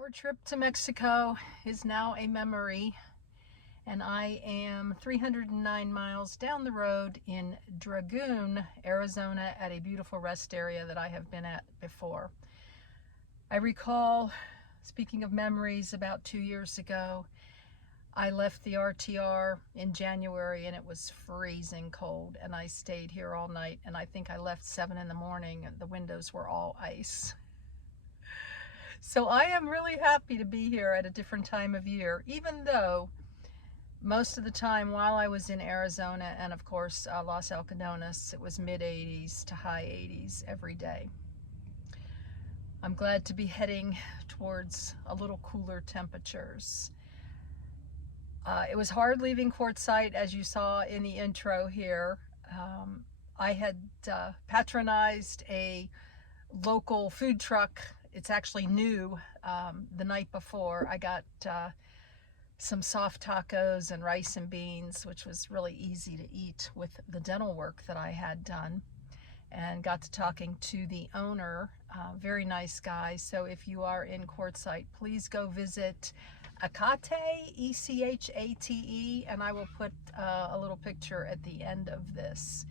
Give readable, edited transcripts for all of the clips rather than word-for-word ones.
Our trip to Mexico is now a memory, and I am 309 miles down the road in Dragoon, Arizona, at a beautiful rest area that I have been at before. I recall, speaking of memories, about 2 years ago, I left the RTR in January and it was freezing cold, and I stayed here all night, and I think I left 7 in the morning and the windows were all ice. So I am really happy to be here at a different time of year, even though most of the time while I was in Arizona and of course Los Algodones, it was mid 80s to high 80s every day. I'm glad to be heading towards a little cooler temperatures. It was hard leaving Quartzsite, as you saw in the intro here. I had patronized a local food truck. It's actually new. The night before, I got some soft tacos and rice and beans, which was really easy to eat with the dental work that I had done, and got to talking to the owner. Very nice guy. So if you are in Quartzsite, please go visit Ecate, Echate, and I will put a little picture at the end of this.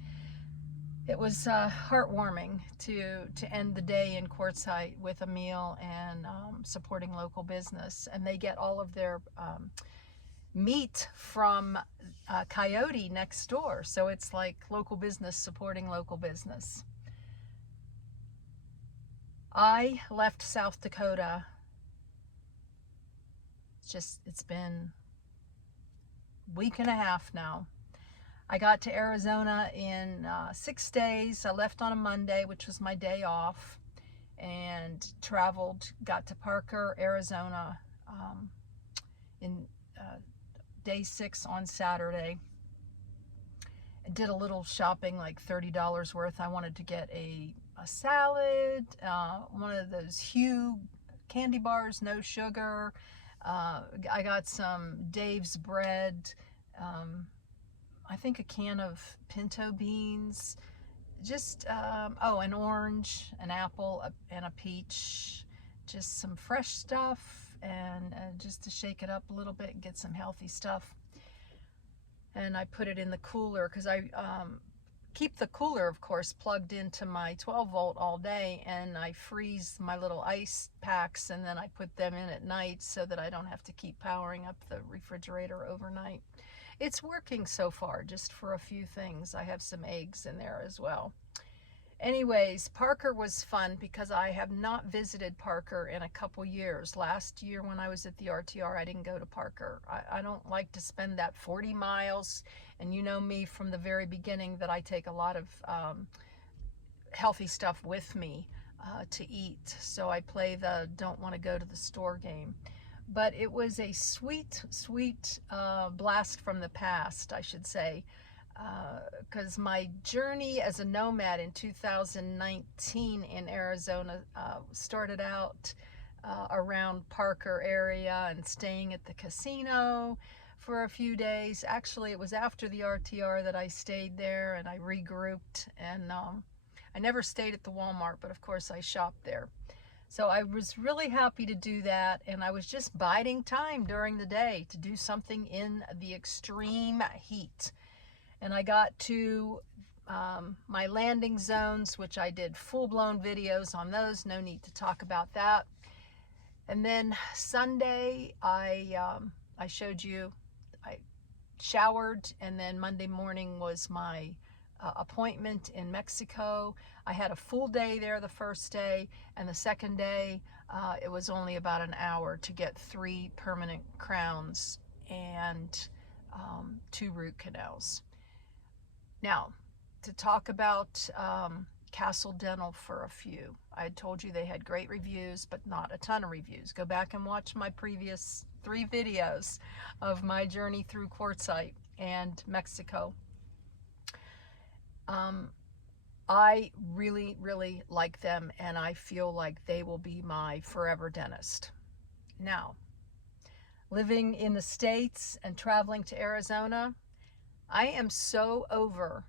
It was heartwarming to end the day in Quartzsite with a meal and supporting local business. And they get all of their meat from Coyote next door. So it's like local business supporting local business. I left South Dakota. It's been a week and a half now. I got to Arizona in 6 days. I left on a Monday, which was my day off, and traveled, got to Parker, Arizona in day 6 on Saturday. I did a little shopping, like $30 worth. I wanted to get a salad, one of those Hue candy bars, no sugar. I got some Dave's bread, I think a can of pinto beans, just, an orange, an apple, and a peach, just some fresh stuff, and just to shake it up a little bit and get some healthy stuff. And I put it in the cooler because I keep the cooler, of course, plugged into my 12 volt all day, and I freeze my little ice packs and then I put them in at night so that I don't have to keep powering up the refrigerator overnight. It's working so far, just for a few things. I have some eggs in there as well. Anyways, Parker was fun because I have not visited Parker in a couple years. Last year when I was at the RTR, I didn't go to Parker. I don't like to spend that 40 miles. And you know me from the very beginning that I take a lot of healthy stuff with me to eat. So I play the don't want to go to the store game. But it was a sweet, sweet blast from the past, I should say, because my journey as a nomad in 2019 in Arizona started out around Parker area and staying at the casino for a few days. Actually, it was after the RTR that I stayed there and I regrouped, and I never stayed at the Walmart, but of course I shopped there. So I was really happy to do that, and I was just biding time during the day to do something in the extreme heat. And I got to my landing zones, which I did full-blown videos on those. No need to talk about that. And then Sunday, I showed you, I showered, and then Monday morning was my appointment in Mexico. I had a full day there the first day, and the second day it was only about an hour to get 3 permanent crowns and 2 root canals. Now, to talk about Castle Dental for a few. I had told you they had great reviews, but not a ton of reviews. Go back and watch my previous 3 videos of my journey through Quartzsite and Mexico. I really, really like them, and I feel like they will be my forever dentist. Now, living in the States and traveling to Arizona, I am so over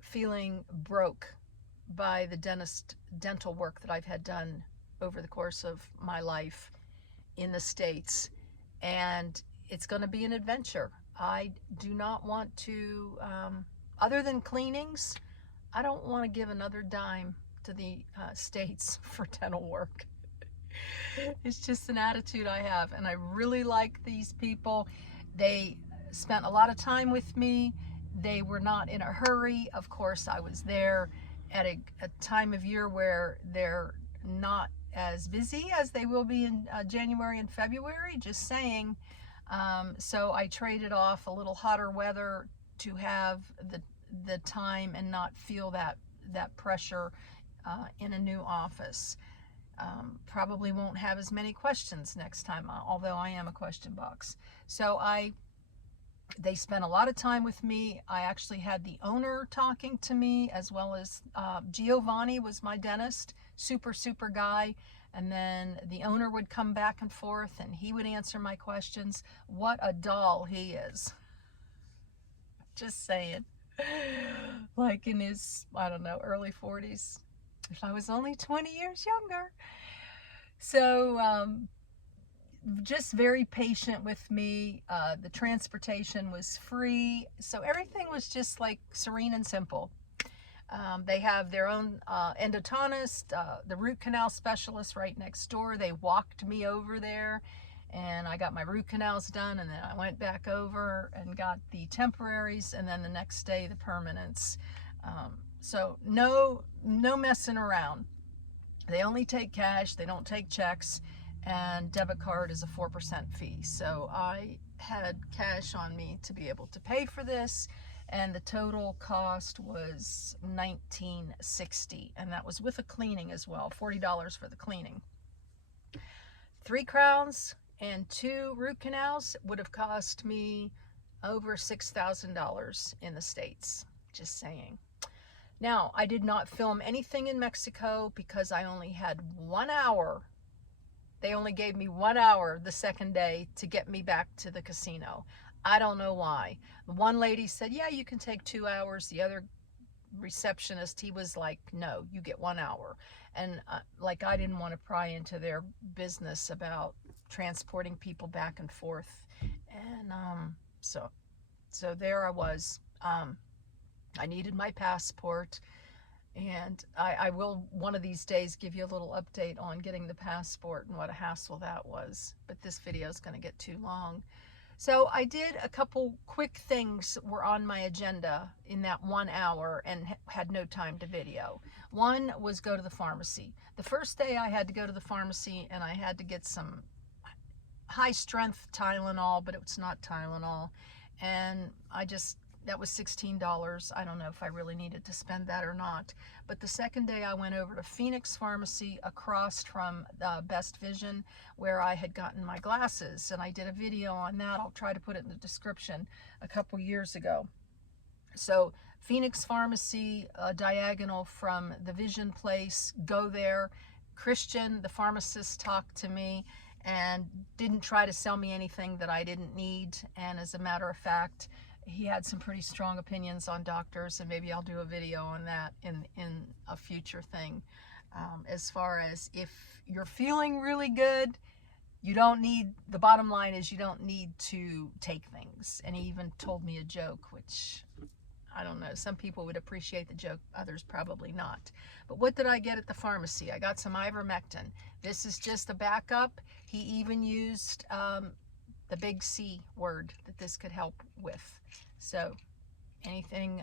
feeling broke by the dental work that I've had done over the course of my life in the States, and it's going to be an adventure. I do not want to, other than cleanings, I don't want to give another dime to the States for dental work. It's just an attitude I have, and I really like these people. They spent a lot of time with me. They were not in a hurry. Of course, I was there at a time of year where they're not as busy as they will be in January and February, just saying. So I traded off a little hotter weather to have the time and not feel that pressure in a new office. Probably won't have as many questions next time, although I am a question box. So they spent a lot of time with me. I actually had the owner talking to me, as well as Giovanni was my dentist, super guy. And then the owner would come back and forth, and he would answer my questions. What a doll he is. Just saying. Like in his, I don't know, early 40s. If I was only 20 years younger. So just very patient with me. The transportation was free. So everything was just like serene and simple. They have their own endodontist, the root canal specialist right next door. They walked me over there, and I got my root canals done, and then I went back over and got the temporaries, and then the next day the permanents. So no messing around. They only take cash, they don't take checks, and debit card is a 4% fee. So I had cash on me to be able to pay for this, and the total cost was $19.60, and that was with a cleaning as well, $40 for the cleaning. 3 crowns and 2 root canals would have cost me over $6,000 in the States, just saying. Now, I did not film anything in Mexico because I only had 1 hour. They only gave me 1 hour the second day to get me back to the casino. I don't know why. One lady said, yeah, you can take 2 hours. The other receptionist, he was like, no, you get 1 hour. And like, I didn't want to pry into their business about transporting people back and forth. And so there I was. I needed my passport, and I will one of these days give you a little update on getting the passport and what a hassle that was. But this video is going to get too long. So I did a couple quick things were on my agenda in that 1 hour and had no time to video. One was go to the pharmacy. The first day I had to go to the pharmacy, and I had to get some high strength Tylenol, but it was not Tylenol. And that was $16. I don't know if I really needed to spend that or not. But the second day I went over to Phoenix Pharmacy across from Best Vision, where I had gotten my glasses. And I did a video on that. I'll try to put it in the description a couple years ago. So Phoenix Pharmacy, diagonal from the Vision place, go there. Christian, the pharmacist, talked to me and didn't try to sell me anything that I didn't need. And as a matter of fact, he had some pretty strong opinions on doctors, and maybe I'll do a video on that in a future thing. As far as if you're feeling really good, you don't need, the bottom line is you don't need to take things. And he even told me a joke, which I don't know, some people would appreciate the joke, others probably not. But what did I get at the pharmacy? I got some ivermectin. This is just a backup. He even used the big C word that this could help with. So anything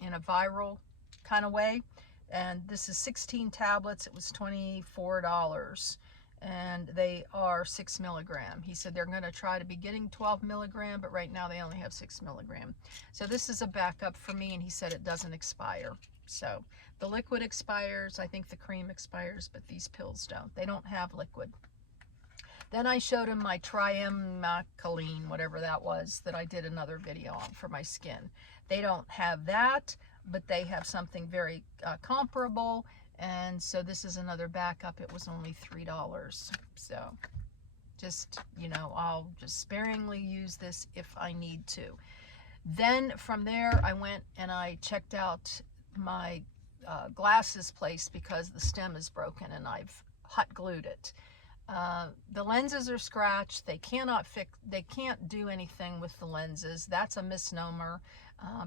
in a viral kind of way. And this is 16 tablets. It was $24, and they are 6 milligram. He said they're going to try to be getting 12 milligram, but right now they only have 6 milligram. So this is a backup for me, and he said it doesn't expire. So the liquid expires, I think the cream expires, but these pills don't. They don't have liquid. Then I showed him my triamcinolone, whatever that was, that I did another video on for my skin. They don't have that, but they have something very comparable. And so this is another backup. It was only $3. So just, you know, I'll just sparingly use this if I need to. Then from there, I went and I checked out my glasses place because the stem is broken and I've hot glued it. The lenses are scratched. They can't do anything with the lenses. That's a misnomer,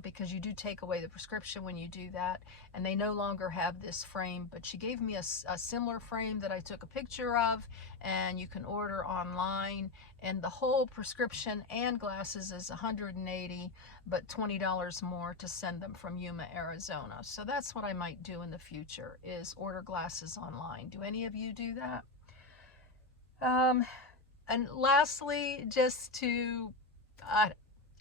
because you do take away the prescription when you do that, and they no longer have this frame. But she gave me a similar frame that I took a picture of, and you can order online, and the whole prescription and glasses is $180, but $20 more to send them from Yuma, Arizona. So that's what I might do in the future, is order glasses online. Do any of you do that? And lastly, just to, I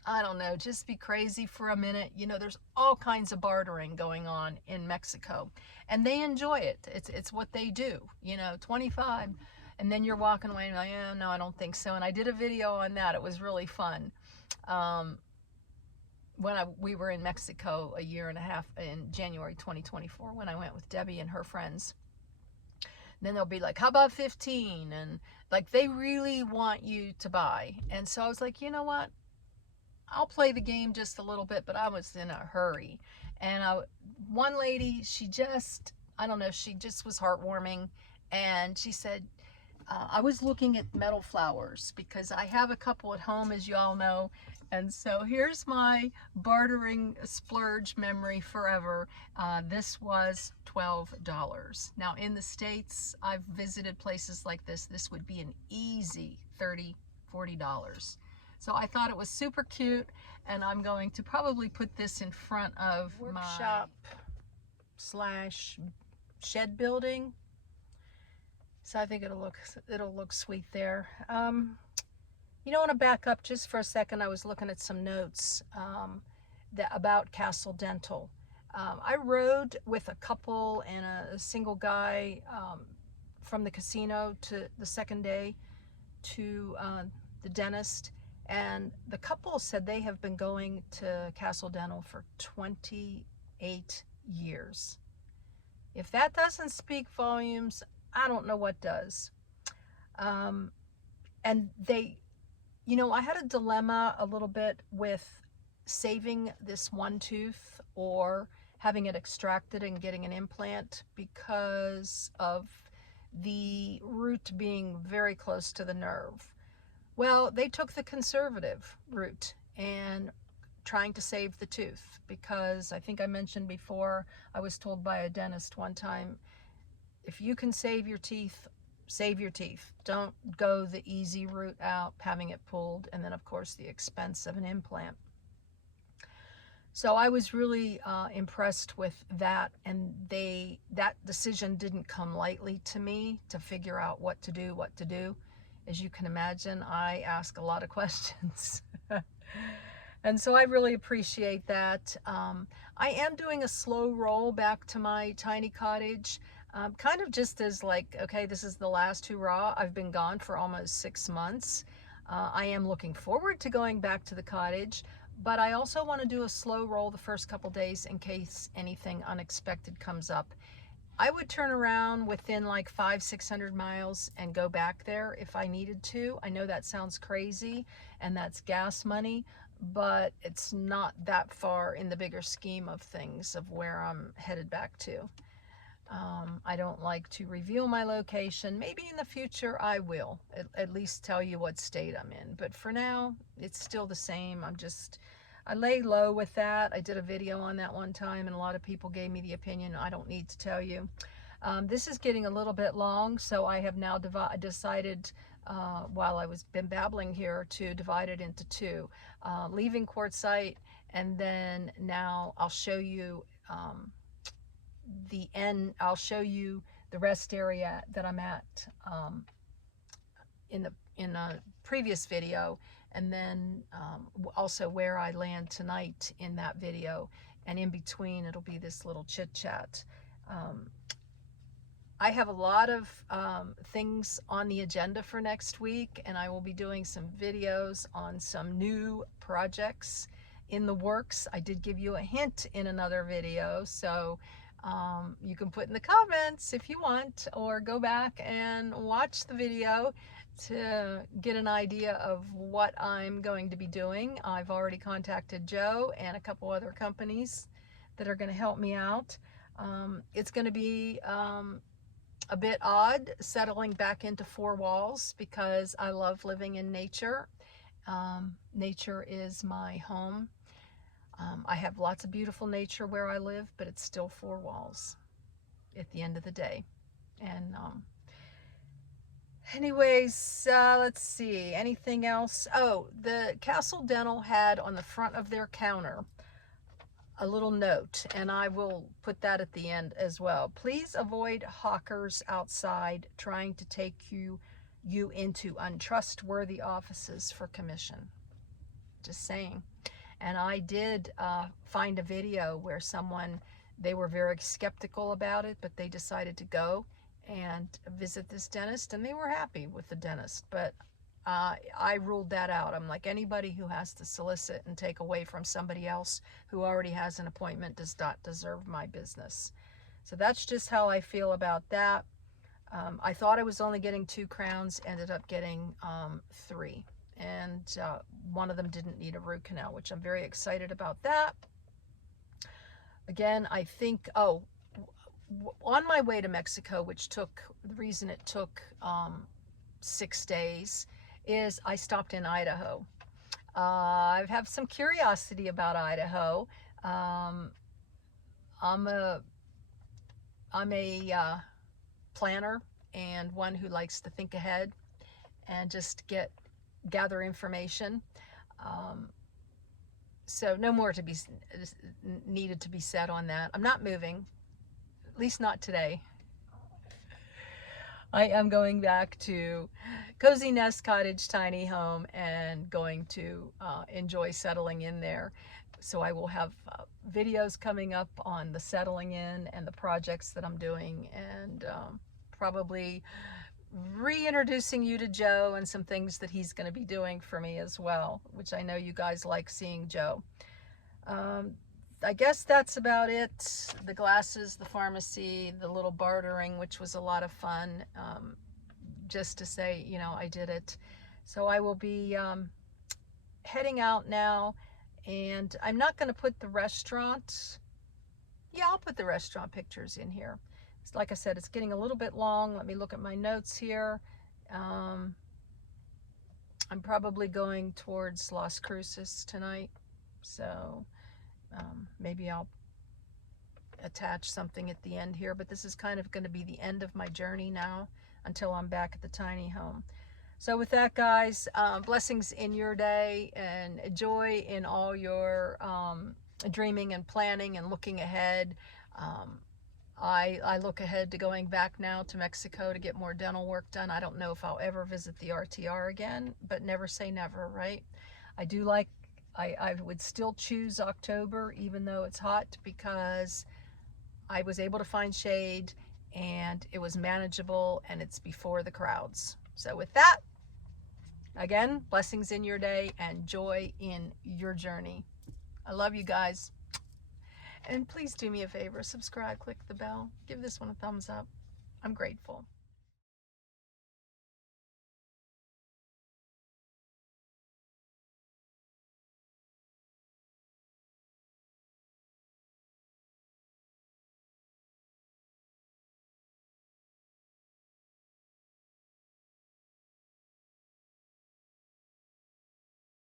don't know, just be crazy for a minute. You know, there's all kinds of bartering going on in Mexico, and they enjoy it. It's what they do, you know, 25, and then you're walking away and like, oh, no, I don't think so. And I did a video on that. It was really fun. When we were in Mexico a year and a half in January 2024, when I went with Debbie and her friends. Then they'll be like, how about 15? And like, they really want you to buy. And so I was like, you know what? I'll play the game just a little bit, but I was in a hurry. And one lady, she just, I don't know, she just was heartwarming. And she said, I was looking at metal flowers because I have a couple at home, as you all know. And so here's my bartering splurge memory forever. This was $12. Now in the States, I've visited places like this. This would be an easy $30, $40. So I thought it was super cute, and I'm going to probably put this in front of workshop slash shed building. So I think it'll look sweet there. You know, I want to back up just for a second. I was looking at some notes about Castle Dental. I rode with a couple and a single guy from the casino to the second day to the dentist, and the couple said they have been going to Castle Dental for 28 years. If that doesn't speak volumes, I don't know what does. And they, you know, I had a dilemma a little bit with saving this one tooth or having it extracted and getting an implant because of the root being very close to the nerve. Well, they took the conservative route and trying to save the tooth, because I think I mentioned before, I was told by a dentist one time, if you can save your teeth, save your teeth. Don't go the easy route out, having it pulled, and then of course the expense of an implant. So I was really impressed with that, and that decision didn't come lightly to me to figure out what to do. As you can imagine, I ask a lot of questions. And so I really appreciate that. I am doing a slow roll back to my tiny cottage. Kind of just as like, okay, this is the last hurrah. I've been gone for almost 6 months. I am looking forward to going back to the cottage, but I also want to do a slow roll the first couple days in case anything unexpected comes up. I would turn around within like 500-600 miles and go back there if I needed to. I know that sounds crazy and that's gas money, but it's not that far in the bigger scheme of things of where I'm headed back to. I don't like to reveal my location. Maybe in the future I will at least tell you what state I'm in, but for now it's still the same. I lay low with that. I did a video on that one time and a lot of people gave me the opinion I don't need to tell you. This is getting a little bit long, so I have now decided while I was been babbling here to divide it into two, leaving quartzsite, and then now I'll show you the end. I'll show you the rest area that I'm at in a previous video, and then also where I land tonight in that video, and in between it'll be this little chit chat. I have a lot of things on the agenda for next week, and I will be doing some videos on some new projects in the works. I did give you a hint in another video, so you can put in the comments if you want, or go back and watch the video to get an idea of what I'm going to be doing. I've already contacted Joe and a couple other companies that are going to help me out. It's going to be a bit odd settling back into four walls because I love living in nature. Nature is my home. I have lots of beautiful nature where I live, but it's still four walls at the end of the day. And anyways, let's see, anything else? Oh, the Castle Dental had on the front of their counter a little note, and I will put that at the end as well. Please avoid hawkers outside trying to take you into untrustworthy offices for commission. Just saying. And I did find a video where they were very skeptical about it, but they decided to go and visit this dentist, and they were happy with the dentist. But I ruled that out. I'm like, anybody who has to solicit and take away from somebody else who already has an appointment does not deserve my business. So that's just how I feel about that. I thought I was only getting 2 crowns, ended up getting 3. And one of them didn't need a root canal, which I'm very excited about that. Again, I think, on my way to Mexico, the reason it took 6 days, is I stopped in Idaho. I have some curiosity about Idaho. I'm a planner and one who likes to think ahead and just gather information. So no more needed to be said on that. I'm not moving, at least not today. I am going back to Cozy Nest Cottage tiny home and going to enjoy settling in there. So I will have videos coming up on the settling in and the projects that I'm doing, and probably reintroducing you to Joe and some things that he's going to be doing for me as well, which I know you guys like seeing Joe. I guess that's about it. The glasses, the pharmacy, the little bartering, which was a lot of fun, just to say, I did it. So I will be heading out now, and I'm not going to put the restaurant. Yeah, I'll put the restaurant pictures in here. Like I said, it's getting a little bit long. Let me look at my notes here. I'm probably going towards Las Cruces tonight, so maybe I'll attach something at the end here, but this is kind of going to be the end of my journey now until I'm back at the tiny home. So with that, guys, blessings in your day and joy in all your dreaming and planning and looking ahead. I look ahead to going back now to Mexico to get more dental work done. I don't know if I'll ever visit the RTR again, but never say never, right? I would still choose October, even though it's hot, because I was able to find shade and it was manageable and it's before the crowds. So with that, again, blessings in your day and joy in your journey. I love you guys. And please do me a favor, subscribe, click the bell, give this one a thumbs up. I'm grateful.